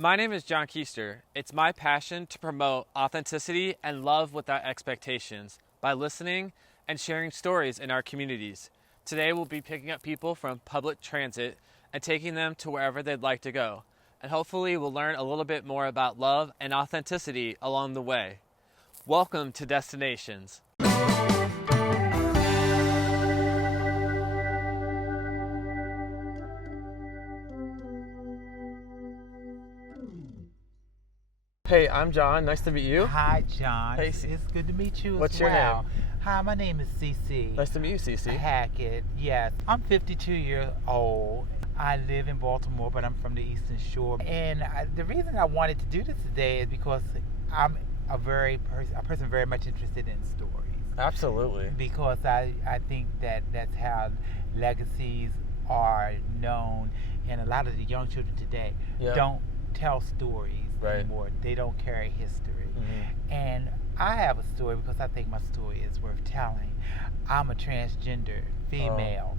My name is John Keister. It's my passion to promote authenticity and love without expectations by listening and sharing stories in our communities. Today we'll be picking up people from public transit and taking them to wherever they'd like to go. And hopefully we'll learn a little bit more about love and authenticity along the way. Welcome to Destinations. Hey, I'm John. Nice to meet you. Hi, John. Hey, it's good to meet you What's as your well. name? Hi, my name is Cece. Nice to meet you, Cece. Hackett. Yes, I'm 52 years old. I live in Baltimore, but I'm from the Eastern Shore. And the reason I wanted to do this today is because I'm a person very much interested in stories. Absolutely. Because I think that's how legacies are known, and a lot of the young children today don't tell stories anymore. They don't carry history. And I have a story because I think my story is worth telling. I'm a transgender female,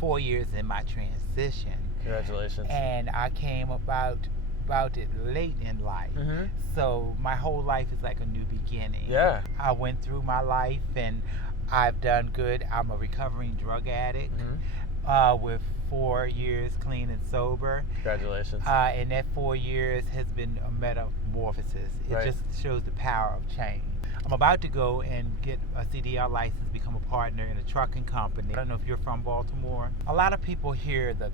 4 years in my transition. Congratulations. And I came about it late in life. So my whole life is like a new beginning. Yeah. I went through my life and I've done good. I'm a recovering drug addict with 4 years clean and sober. Congratulations. And that 4 years has been a metamorphosis. It just shows the power of change. I'm about to go and get a CDL license, become a partner in a trucking company. I don't know if you're from Baltimore. A lot of people hear the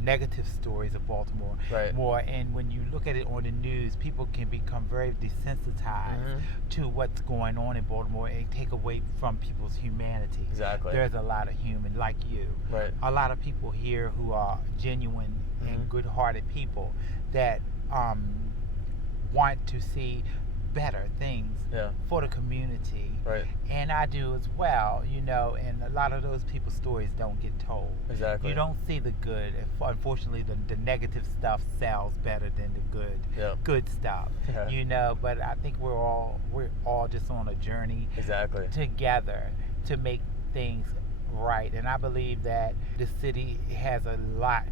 negative stories of Baltimore more, and when you look at it on the news, people can become very desensitized to what's going on in Baltimore and take away from people's humanity. Exactly. There's a lot of human like you. A lot of people here who are genuine and good-hearted people that want to see better things for the community. And I do as well, and a lot of those people's stories don't get told. Exactly. You don't see the good. Unfortunately, the negative stuff sells better than the good stuff. But I think we're all just on a journey together to make things right. And I believe that the city has a lot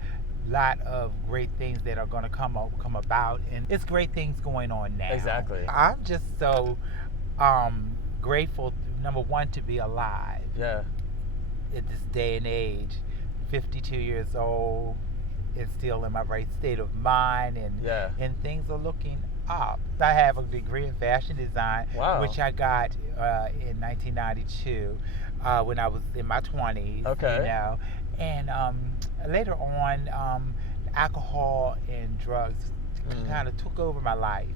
of great things that are going to come about, and it's great things going on now. Exactly. I'm just so grateful, number one, to be alive at this day and age, 52 years old, and still in my right state of mind, and things are looking up. I have a degree in fashion design, which I got in 1992 when I was in my 20s. And later on, alcohol and drugs kind of took over my life.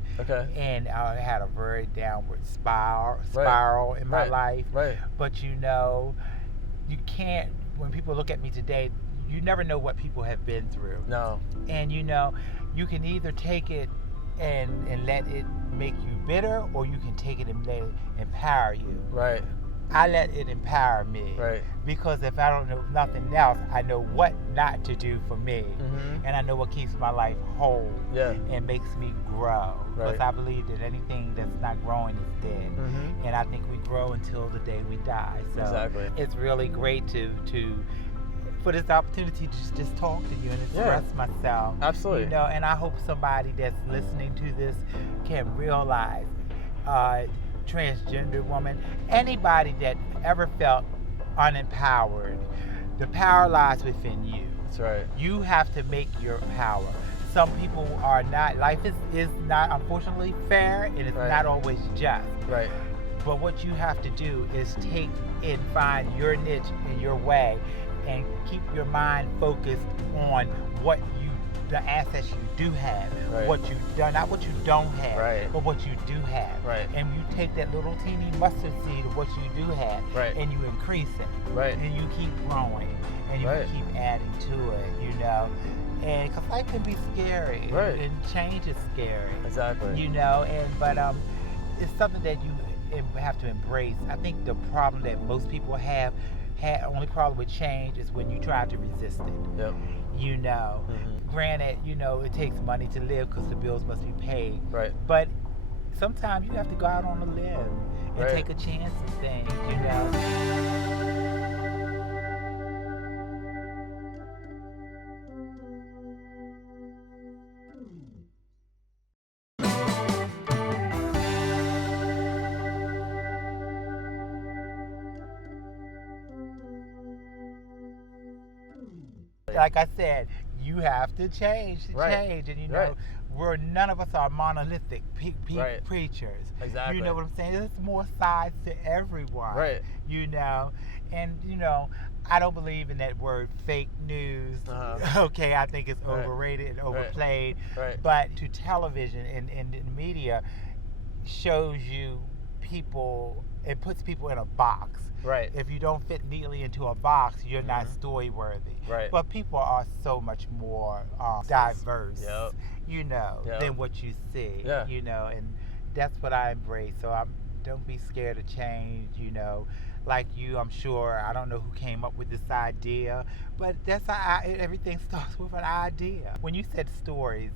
And I had a very downward spiral in my life. But you can't, when people look at me today, you never know what people have been through. No. And you can either take it and let it make you bitter, or you can take it and let it empower you. I let it empower me. Because if I don't know nothing else, I know what not to do for me. And I know what keeps my life whole and makes me grow. Because I believe that anything that's not growing is dead. And I think we grow until the day we die. So it's really great for this opportunity to just talk to you and express myself. Absolutely. And I hope somebody that's listening to this can realize, transgender woman, anybody that ever felt unempowered, the power lies within you. That's right. You have to make your power. Some people are not, life is not, unfortunately, fair, and it's not always just. But what you have to do is take and find your niche and your way, and keep your mind focused on the assets you do have, what you do, not what you don't have, but what you do have. And you take that little teeny mustard seed of what you do have, and you increase it, and you keep growing, and you keep adding to it, and because life can be scary, and change is scary, but it's something that you have to embrace. I think the problem that most people have, only problem with change is when you try to resist it. Granted, it takes money to live because the bills must be paid. But sometimes you have to go out on a limb and take a chance at things, like I said, you have to change to change. And, you know, none of us are monolithic preachers. Exactly. You know what I'm saying? There's more sides to everyone. Right. You know, and, you know, I don't believe in that word fake news. Okay, I think it's overrated and overplayed. But to television and the media shows you people, it puts people in a box. Right. If you don't fit neatly into a box, you're not story worthy. Right. But people are so much more diverse, you know, than what you see. You know, and that's what I embrace. So don't be scared to change, you know. Like you, I'm sure, I don't know who came up with this idea, but that's how everything starts with an idea. When you said stories,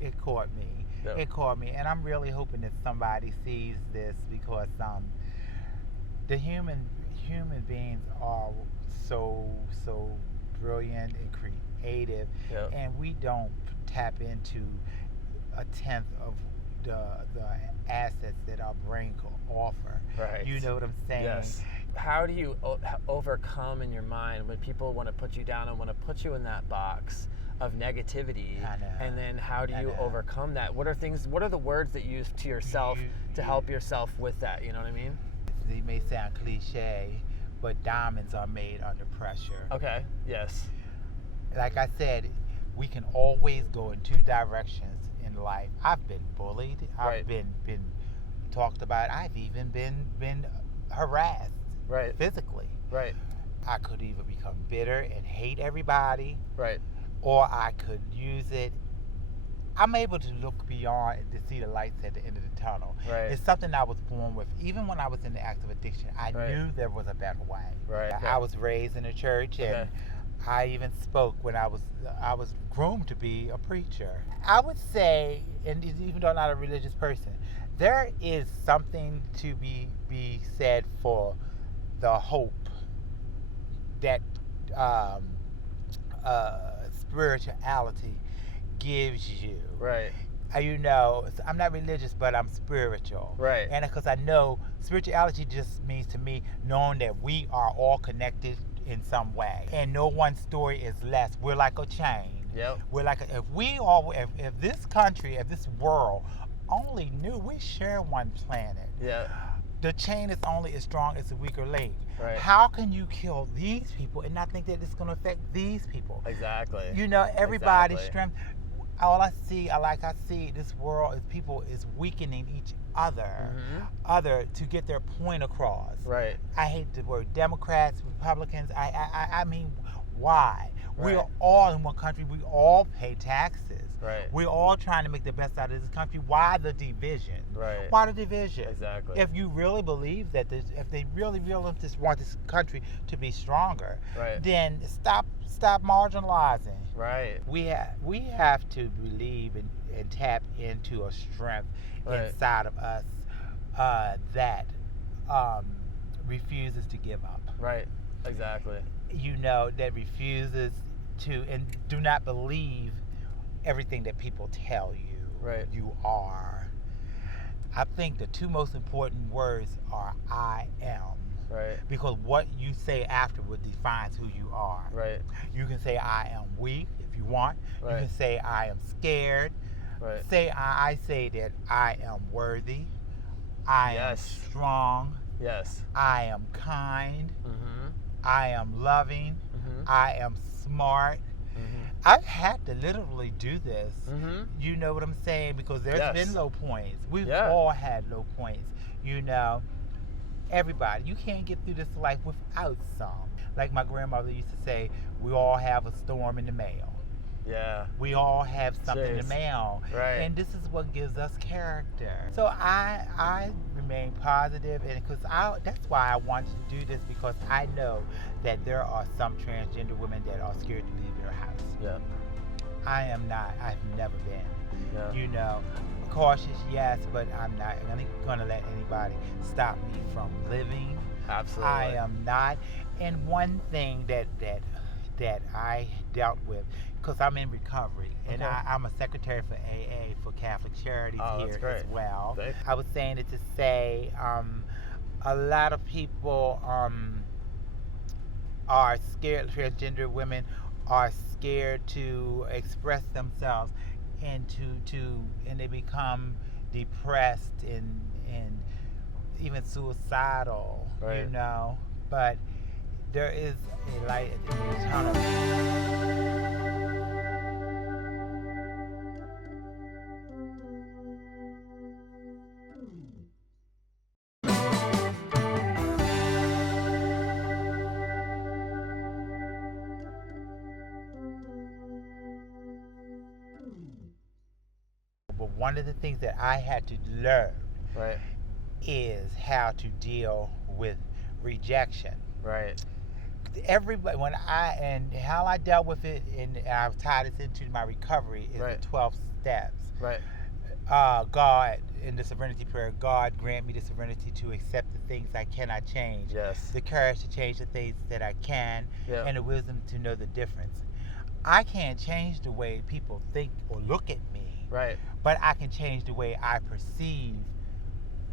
it caught me. It caught me, and I'm really hoping that somebody sees this, because the human beings are so brilliant and creative, and we don't tap into a tenth of the assets that our brain can offer. Right. You know what I'm saying? Yes. How do you overcome in your mind when people want to put you down and want to put you in that box of negativity? I know. And then how do you overcome that? What are the words that you use to yourself to help yourself with that? You know what I mean? They may sound cliche, but diamonds are made under pressure. Okay. Yes. Like I said, we can always go in two directions in life. I've been bullied. I've been talked about. I've even been harassed. Physically. I could either become bitter and hate everybody. Or I could use it. I'm able to look beyond and to see the lights at the end of the tunnel. It's something I was born with. Even when I was in the act of addiction, I knew there was a better way. I was raised in a church, and I even spoke when I was groomed to be a preacher. I would say, and even though I'm not a religious person, there is something to be said for the hope that spirituality gives you. You know, I'm not religious, but I'm spiritual. And because I know spirituality just means to me knowing that we are all connected in some way, and no one story is less. We're like a chain. We're like if this country, if this world only knew we share one planet. The chain is only as strong as the weaker link. How can you kill these people and not think that it's going to affect these people? Exactly. You know, everybody's strength. All I see this world is people is weakening each other to get their point across. I hate the word Democrats, Republicans. I mean, why? We are all in one country. We all pay taxes. We're all trying to make the best out of this country. Why the division? Why the division? Exactly. If you really believe that if they really want this country to be stronger, then stop marginalizing. We have to believe and tap into a strength inside of us that refuses to give up. Exactly. You know, that refuses to and do not believe everything that people tell you you are. I think the two most important words are I am. Because what you say afterward defines who you are. You can say I am weak if you want. You can say I am scared. I say that I am worthy. I am strong. I am kind. I am loving. I am smart. I've had to literally do this. You know what I'm saying? Because there's been low points. We've all had low points. You know, everybody. You can't get through this life without some. Like my grandmother used to say, we all have a storm in the mail. We all have something in the mail. And this is what gives us character. So I remain positive, and that's why I want to do this, because I know that there are some transgender women that are scared to leave their house. I am not. I've never been. You know, cautious, yes, but I'm not going to let anybody stop me from living. Absolutely. I am not. And one thing that I dealt with, because I'm in recovery, and I'm a secretary for AA for Catholic Charities here as well. I was saying it to say a lot of people are scared, transgender women are scared to express themselves, and and they become depressed and even suicidal, right. you know. But there is a light at the end of the tunnel. But one of the things that I had to learn Right. is how to deal with rejection. Right. Everybody, and how I dealt with it, and I've tied this into my recovery, is right. the 12 steps. Right. God, in the serenity prayer, God grant me the serenity to accept the things I cannot change. Yes. The courage to change the things that I can, yeah. and the wisdom to know the difference. I can't change the way people think or look at me. Right. But I can change the way I perceive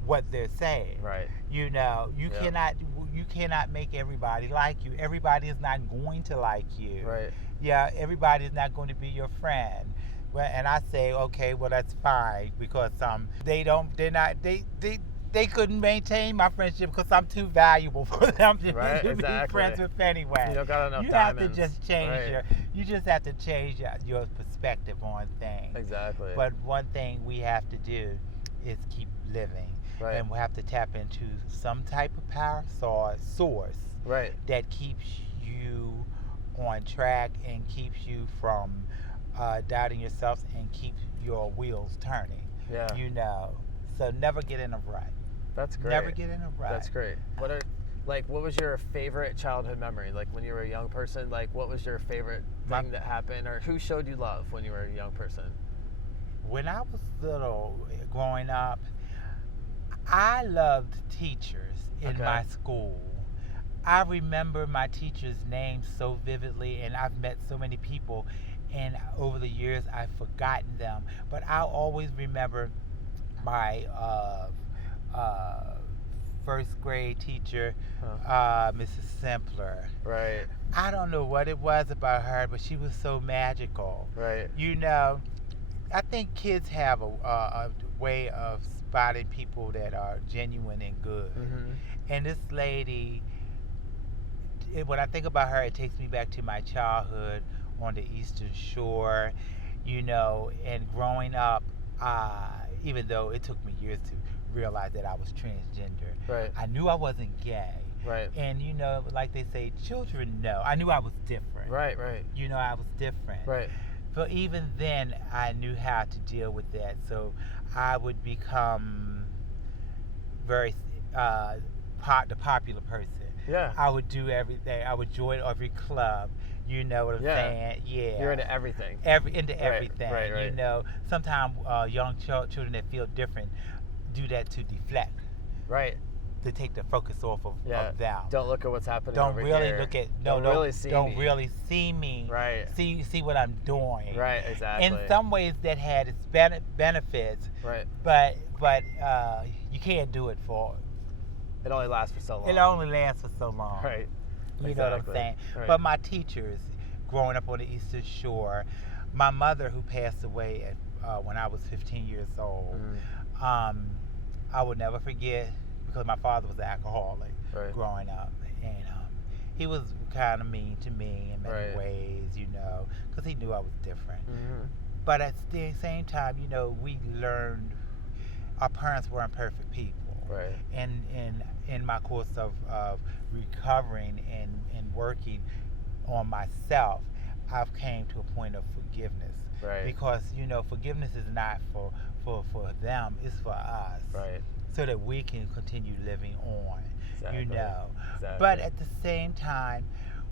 what they're saying. Right. You know, you cannot make everybody like you. Everybody is not going to like you. Right. Yeah, everybody is not going to be your friend. Well, and I say, okay, well that's fine, because they couldn't maintain my friendship because I'm too valuable for them to be friends with anyway. You don't got enough You diamonds. have to just change you just have to change your perspective on things. Exactly. But one thing we have to do is keep living. Right. And we have to tap into some type of power source right. that keeps you on track and keeps you from doubting yourself and keeps your wheels turning. Yeah. You know. So never get in a rut. That's great. Never get in a rut. That's great. What was your favorite childhood memory? Like when you were a young person, like what was your favorite thing that happened, or who showed you love when you were a young person? When I was little, growing up, I loved teachers in my school. I remember my teachers' names so vividly, and I've met so many people, and over the years I've forgotten them. But I'll always remember my first grade teacher, Mrs. Simpler. Right. I don't know what it was about her, but she was so magical. Right. You know, I think kids have a way of spotting people that are genuine and good. Mm-hmm. And this lady, when I think about her, it takes me back to my childhood on the Eastern Shore, you know, and growing up, even though it took me years to realize that I was transgender, right. I knew I wasn't gay. Right. And, you know, like they say, children know. I knew I was different. Right, right. You know, I was different. Right. But even then, I knew how to deal with that. So I would become very the popular person. Yeah. I would do everything. I would join every club. You know what I'm saying? Yeah. You're into everything. Into everything. Right. You know, sometimes young children that feel different do that to deflect. Right. To take the focus off of them. Don't look at what's happening don't over really here. Look at don't really see don't me. really see me. Right. See what I'm doing. Right, exactly. In some ways that had its benefits. Right. But you can't do it for. It only lasts for so long. It only lasts for so long. Right. You know what I'm saying? Right. But my teachers, growing up on the Eastern Shore, my mother who passed away when I was 15 years old, I will never forget, because my father was an alcoholic growing up, and he was kind of mean to me in many ways, you know, because he knew I was different. Mm-hmm. But at the same time, you know, we learned our parents weren't perfect people. Right. And in my course of recovering and working on myself, I've came to a point of forgiveness. Right. Because, you know, forgiveness is not for them, it's for us. Right. So that we can continue living on. Exactly. You know. Exactly. But at the same time,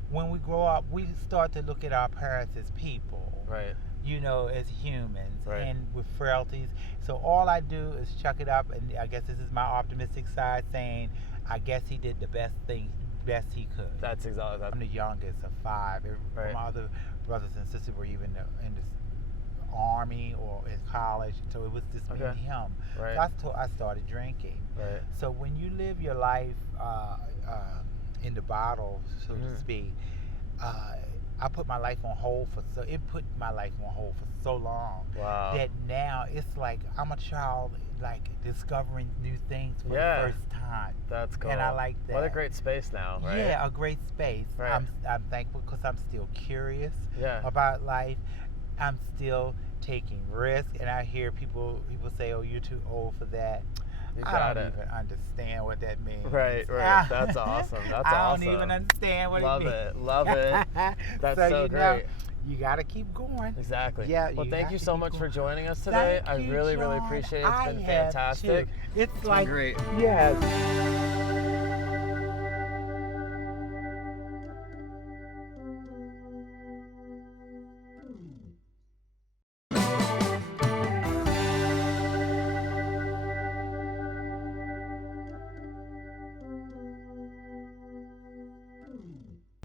when we grow up, we start to look at our parents as people. Right. You know, as humans, right. and with frailties. So all I do is chuck it up, and I guess this is my optimistic side saying, I guess he did the best he could. That's exactly that. I'm the youngest of 5. Right. My other brothers and sisters were even in the army or in college, so it was just me and him. Right. So I started drinking. Right. So when you live your life in the bottle, so to speak, I put my life on hold it put my life on hold for so long. Wow. That now it's like I'm a child, like discovering new things for the first time. That's cool. And I like that. What a great space now, right? Yeah, a great space. Right. I'm thankful because I'm still curious about life. I'm still taking risks, and I hear people say, "Oh, you're too old for that." I don't even understand what that means. Right. That's awesome. I don't even understand what it means. Love it. That's so great. You got to keep going. Exactly. Yeah. Well, thank you so much for joining us today. I really appreciate it. It's been fantastic. It's like great. Yes.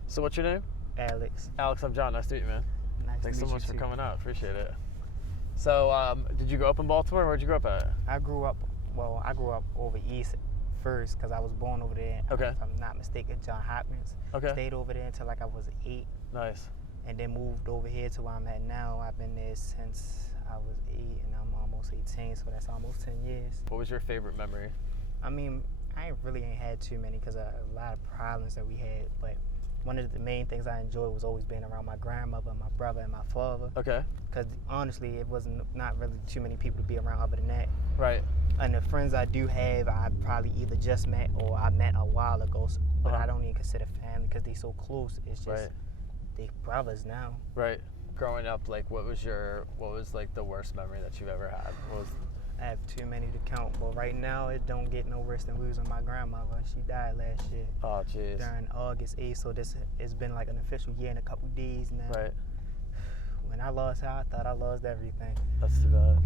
So what's your name? Alex. Alex, I'm John. Nice to meet you, man. Thanks so much for coming out. Appreciate it. So, did you grow up in Baltimore? Where'd you grow up at? I grew up over east first because I was born over there. Okay. If I'm not mistaken, John Hopkins. Okay. Stayed over there until like I was 8. Nice. And then moved over here to where I'm at now. I've been there since I was 8 and I'm almost 18, so that's almost 10 years. What was your favorite memory? I mean, I really ain't had too many because of a lot of problems that we had, but one of the main things I enjoyed was always being around my grandmother, my brother, and my father. Okay. Because honestly, it wasn't not really too many people to be around other than that. Right. And the friends I do have, I probably either just met or I met a while ago, but I don't even consider family because they so close. It's just they brothers now. Right. Growing up, like, what was like the worst memory that you've ever had? I have too many to count, but right now it don't get no worse than losing my grandmother. She died last year. Oh, jeez. During August 8th, so it's been like an official year and a couple days now. Right. When I lost her, I thought I lost everything. That's too bad.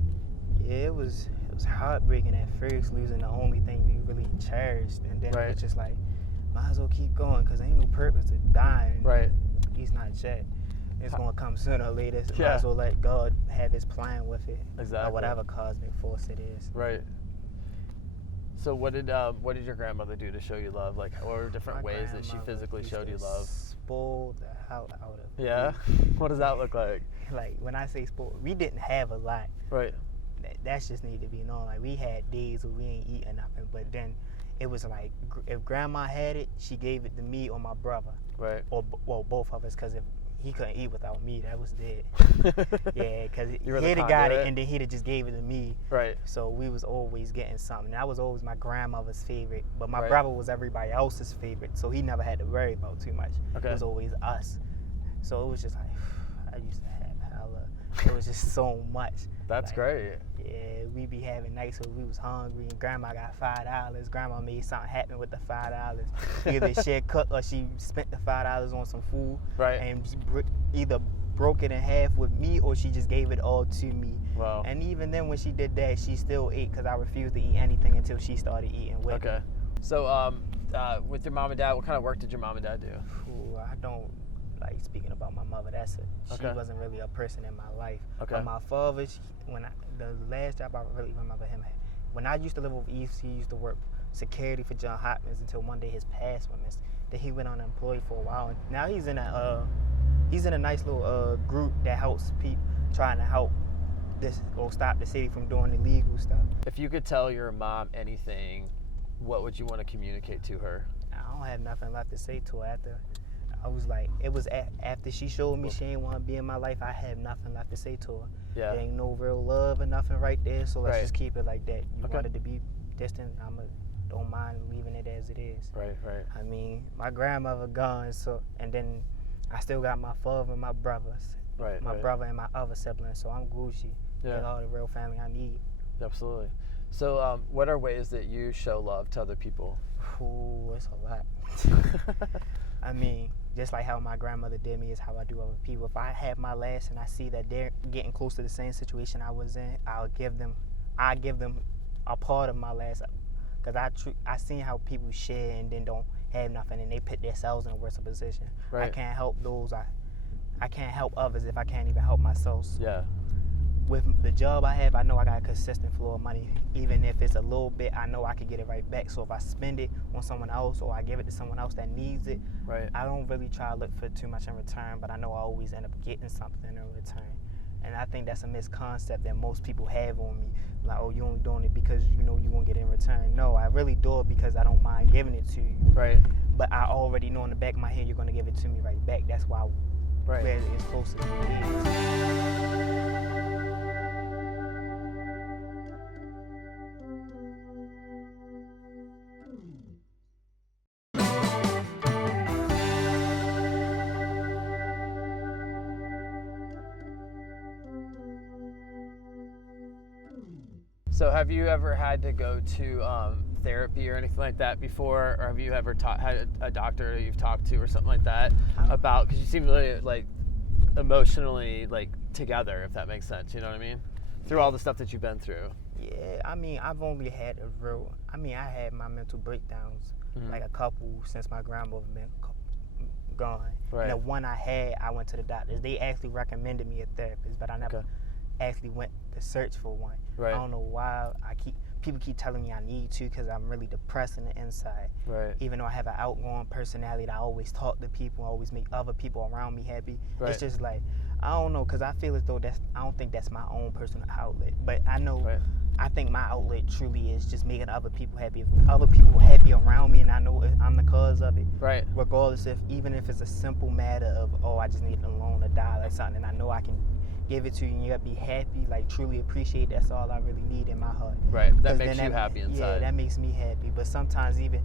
Yeah, it was heartbreaking at first, losing the only thing you really cherished, and then it was just like, might as well keep going, because ain't no purpose to dying. Right. He's not yet. It's going to come sooner or later. So Yeah. might as well let God have his plan with it. Exactly. Or whatever cosmic force it is. Right. So what did your grandmother do to show you love? Like, what were different ways that she physically showed you love? Spoiled the hell out of me. Yeah? What does that look like? Like, when I say spoiled, we didn't have a lot. Right. That's just need to be known. Like, we had days where we ain't eating nothing, but then it was like, if grandma had it, she gave it to me or my brother. Right. Or, well, both of us, because if he couldn't eat without me, that was dead. Yeah, because he'd have got it, and then he'd have just gave it to me. Right. So we was always getting something. That was always my grandmother's favorite, but my brother was everybody else's favorite, so he never had to worry about too much. Okay. It was always us. So it was just like, I used to have hella. It was just so much. That's like, great. Yeah, we be having nights where we was hungry and grandma got $5. Grandma made something happen with the $5. Either she cooked or she spent the $5 on some food. Right. And either broke it in half with me or she just gave it all to me. Wow. And even then when she did that, she still ate because I refused to eat anything until she started eating with me. Okay. So with your mom and dad, what kind of work did your mom and dad do? Ooh, I don't like speaking about my mother. She wasn't really a person in my life. Okay. But my father, the last job I really remember him had, when I used to live over east, he used to work security for John Hopkins until one day his pass went missing. Then he went unemployed for a while, and now he's in a nice little group that helps people trying to help this or stop the city from doing illegal stuff. If you could tell your mom anything, what would you want to communicate to her? I don't have nothing left to say to her after. I was like, it was after she showed me she ain't want to be in my life, I had nothing left to say to her. Yeah. There ain't no real love or nothing right there, so let's just keep it like that. You wanted to be distant, don't mind leaving it as it is. Right. I mean, my grandmother gone, so, and then I still got my father and my brothers. Right. My brother and my other siblings, so I'm Gucci. Yeah. That's all the real family I need. Absolutely. So what are ways that you show love to other people? Ooh, it's a lot. I mean, just like how my grandmother did me is how I do other people. If I have my last and I see that they're getting close to the same situation I was in, I give them a part of my last. Because I seen how people share and then don't have nothing and they put themselves in a worse position. Right. I can't help those. I can't help others if I can't even help myself. Yeah. with the job I have, I know I got a consistent flow of money. Even if it's a little bit, I know I can get it right back. So if I spend it on someone else or I give it to someone else that needs it, I don't really try to look for too much in return, but I know I always end up getting something in return. And I think that's a misconcept that most people have on me. Like, oh, you only doing it because you know you're going to get it in return. No, I really do it because I don't mind giving it to you. Right. But I already know in the back of my head you're going to give it to me right back. That's why we're as close as we is. So have you ever had to go to therapy or anything like that before, or have you ever had a doctor you've talked to or something like that about, because you seem really like emotionally like together, if that makes sense, you know what I mean, through all the stuff that you've been through? Yeah, I mean, I've only had I had my mental breakdowns, like a couple since my grandmother been gone. Right. And the one I had, I went to the doctors. They actually recommended me a therapist, but I never actually went to search for one. Right. I don't know why people keep telling me I need to, because I'm really depressed in the inside. Right. Even though I have an outgoing personality, I always talk to people, always make other people around me happy. Right. It's just like, I don't know, because I feel as though I don't think that's my own personal outlet. But I know, I think my outlet truly is just making other people happy. If other people are happy around me and I know I'm the cause of it, regardless even if it's a simple matter of, oh, I just need a loan, $1 or something, and I know I can give it to you and you'll be happy, like truly appreciate, that's all I really need in my heart. Right, that makes you happy inside. Yeah, that makes me happy. But sometimes even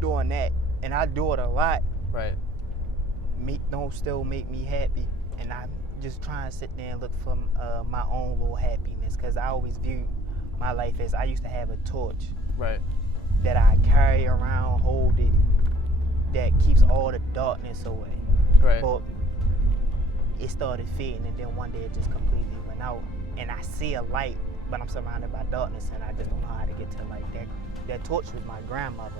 doing that, and I do it a lot, don't still make me happy. And I'm just trying to sit there and look for my own little happiness, because I always view my life as, I used to have a torch that I carry around, hold it, that keeps all the darkness away. But it started fading, and then one day it just completely went out. And I see a light, but I'm surrounded by darkness, and I just don't know how to get to light. That torch was my grandmother.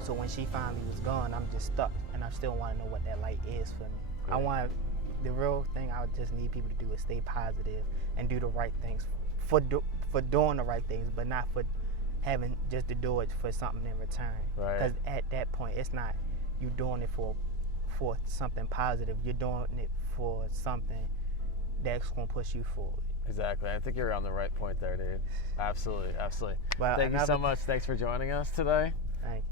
So when she finally was gone, I'm just stuck, and I still want to know what that light is for me. The real thing I would just need people to do is stay positive and do the right things for doing the right things, but not for having just to do it for something in return. Because at that point, it's not you doing it for something positive. You're doing it for something that's going to push you forward. Exactly. I think you're on the right point there, dude. Absolutely, absolutely. Well, thank you so much. Thanks for joining us today. Thank you.